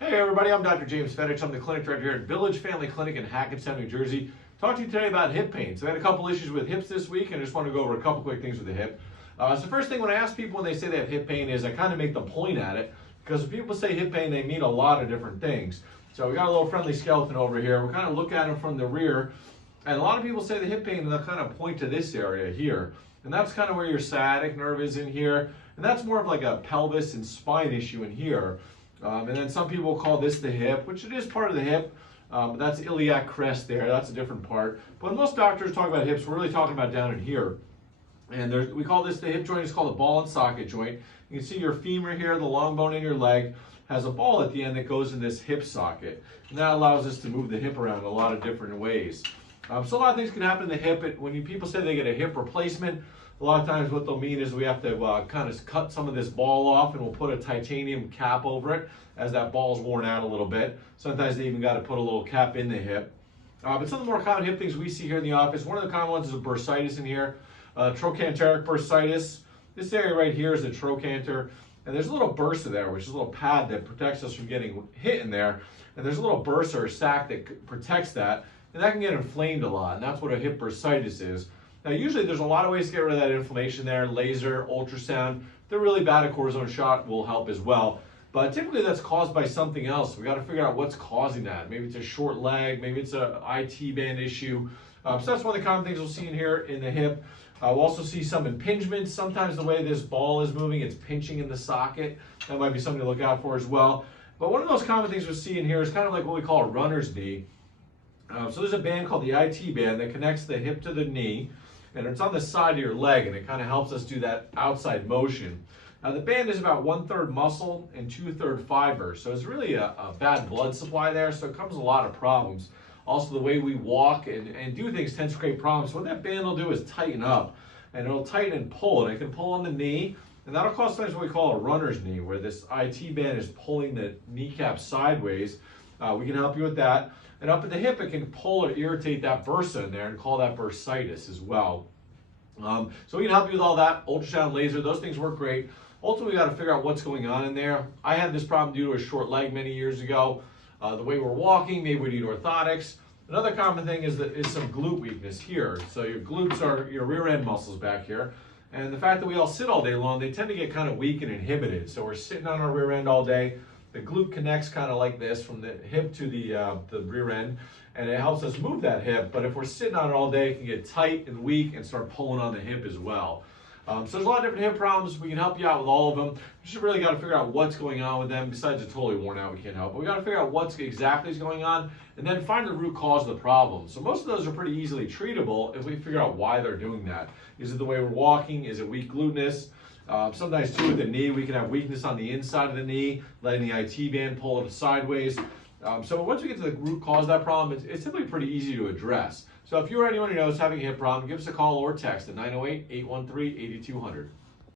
Hey everybody, I'm Dr. James Fedich. I'm the clinic director here at Village Family Clinic in Hackettstown, New Jersey. Talk to you today about hip pain. So I had a couple issues with hips this week, and I just want to go over a couple quick things with the hip. So the first thing when I ask people when they say they have hip pain is I kind of make the point at it, because when people say hip pain, they mean a lot of different things. So we got a little friendly skeleton over here. We kind of look at him from the rear, and a lot of people say the hip pain, and they'll kind of point to this area here. And that's kind of where your sciatic nerve is in here, and that's more of like a pelvis and spine issue in here. And then some people call this the hip, which it is part of the hip. But that's iliac crest there. That's a different part. But when most doctors talk about hips, we're really talking about down in here. And we call this the hip joint. It's called a ball and socket joint. You can see your femur here, the long bone in your leg, has a ball at the end that goes in this hip socket. And that allows us to move the hip around in a lot of different ways. So a lot of things can happen in the hip. When people say they get a hip replacement, a lot of times what they'll mean is we have to kind of cut some of this ball off, and we'll put a titanium cap over it as that ball's worn out a little bit. Sometimes they even got to put a little cap in the hip. But some of the more common hip things we see here in the office, one of the common ones is a bursitis in here, trochanteric bursitis. This area right here is the trochanter, and there's a little bursa there, which is a little pad that protects us from getting hit in there. And there's a little bursa or sac that protects that, and that can get inflamed a lot, and that's what a hip bursitis is. Now, usually there's a lot of ways to get rid of that inflammation there. Laser, ultrasound. If they're really bad, a cortisone shot will help as well. But typically that's caused by something else. We got to figure out what's causing that. Maybe it's a short leg. Maybe it's a IT band issue. So that's one of the common things we'll see in here in the hip. We'll also see some impingements. Sometimes the way this ball is moving, it's pinching in the socket. That might be something to look out for as well. But one of the most common things we'll see in here is kind of like what we call a runner's knee. So there's a band called the IT band that connects the hip to the knee. And it's on the side of your leg, and it kind of helps us do that outside motion. Now the band is about 1/3 muscle and 2/3 fiber, so it's really a bad blood supply there, so it comes with a lot of problems. Also, the way we walk and do things tends to create problems. So what that band will do is tighten up, and it'll tighten and pull, and it can pull on the knee, and that'll cause sometimes what we call a runner's knee, where this IT band is pulling the kneecap sideways. We can help you with that. And up at the hip, it can pull or irritate that bursa in there and call that bursitis as well. So we can help you with all that. Ultrasound, laser, those things work great. Ultimately, we got to figure out what's going on in there. I had this problem due to a short leg many years ago. The way we're walking, maybe we need orthotics. Another common thing is some glute weakness here. So your glutes are your rear end muscles back here. And the fact that we all sit all day long, they tend to get kind of weak and inhibited. So we're sitting on our rear end all day. The glute connects kind of like this from the hip to the rear end, and it helps us move that hip. But if we're sitting on it all day, it can get tight and weak and start pulling on the hip as well. So there's a lot of different hip problems. We can help you out with all of them. You just really got to figure out what's going on with them. Besides it's totally worn out, we can't help. But we got to figure out what's exactly is going on, and then find the root cause of the problem. So most of those are pretty easily treatable if we figure out why they're doing that. Is it the way we're walking? Is it weak gluteness? Sometimes too with the knee, we can have weakness on the inside of the knee, letting the IT band pull it sideways. So once we get to the root cause of that problem, it's typically pretty easy to address. So if you or anyone who knows having a hip problem, give us a call or text at 908-813-8200.